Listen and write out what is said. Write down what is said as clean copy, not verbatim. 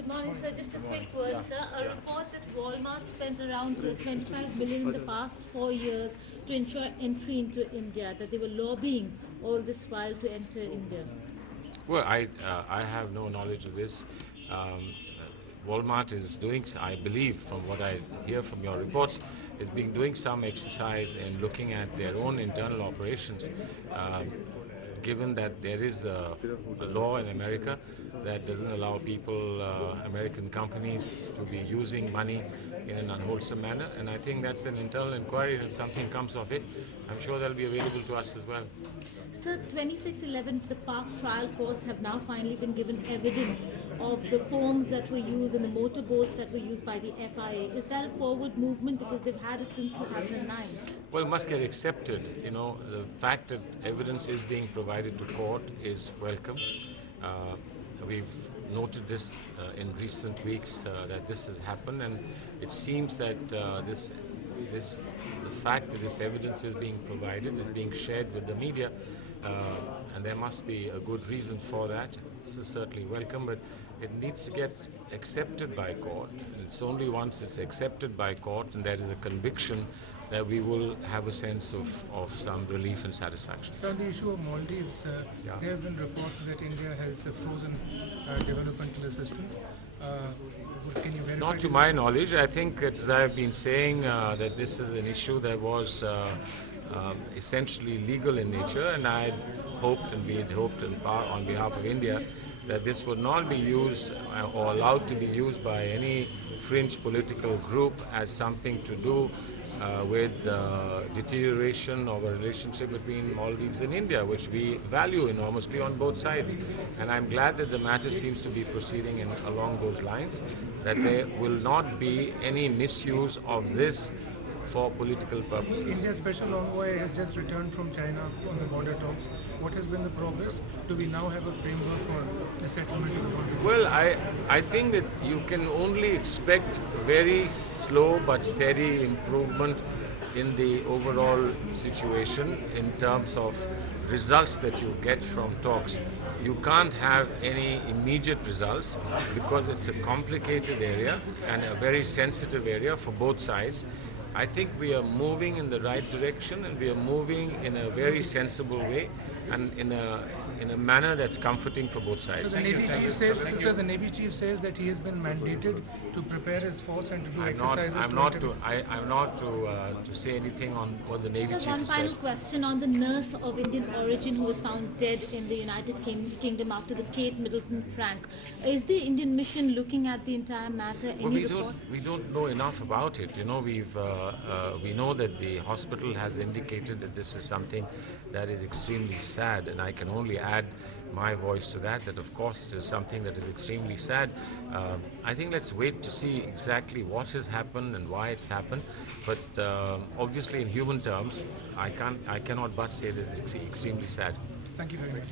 Good morning, sir. Just a quick word, sir. A report that Walmart spent around 25 million in the past 4 years to ensure entry into India, that they were lobbying all this while to enter India. Well, I have no knowledge of this. Walmart is doing, I believe, from what I hear from your reports, is being doing some exercise in looking at their own internal operations. Given that there is a law in America that doesn't allow people, American companies, to be using money in an unwholesome manner, and I think that's an internal inquiry, and if something comes of it, I'm sure that'll be available to us as well. Sir, 2611, the Park trial courts have now finally been given evidence of the foams that were used and the motorboats that were used by the FIA. Is that a forward movement because they've had it since 2009? Well, it must get accepted. You know, the fact that evidence is being provided to court is welcome. Uh, we've noted this in recent weeks that this has happened, and it seems that the fact that this evidence is being provided is being shared with the media, and there must be a good reason for that. This is certainly welcome, but it needs to get accepted by court. It's only once it's accepted by court and there is a conviction that we will have a sense of some relief and satisfaction. So on the issue of Maldives, there have been reports that India has frozen developmental assistance. Can you verify? Not to my knowledge. I think, as I've been saying, that this is an issue that was essentially legal in nature, and I hoped, and we had hoped on behalf of India, that this would not be used or allowed to be used by any fringe political group as something to do with deterioration of a relationship between Maldives and India, which we value enormously on both sides. And I'm glad that the matter seems to be proceeding along those lines, that there will not be any misuse of this for political purposes. India's special envoy has just returned from China on the border talks. What has been the progress? Do we now have a framework for a settlement of the border? Well, I think that you can only expect very slow but steady improvement in the overall situation in terms of results that you get from talks. You can't have any immediate results because it's a complicated area and a very sensitive area for both sides. I think we are moving in the right direction, and we are moving in a very sensible way and in a manner that's comforting for both sides. So the Navy chief says that he has been mandated to prepare his force and to do exercises. I'm not to say anything on what the Navy chief So one has final said. question on the nurse of Indian origin who was found dead in the United Kingdom after the Kate Middleton prank. Is the Indian mission looking at the entire matter? Well, we don't know enough about it. You know, we know that the hospital has indicated that this is something that is extremely sad, and I can only add my voice to that, that of course it is something that is extremely sad. I think let's wait to see exactly what has happened and why it's happened, but obviously in human terms, I cannot but say that it's extremely sad. Thank you very much.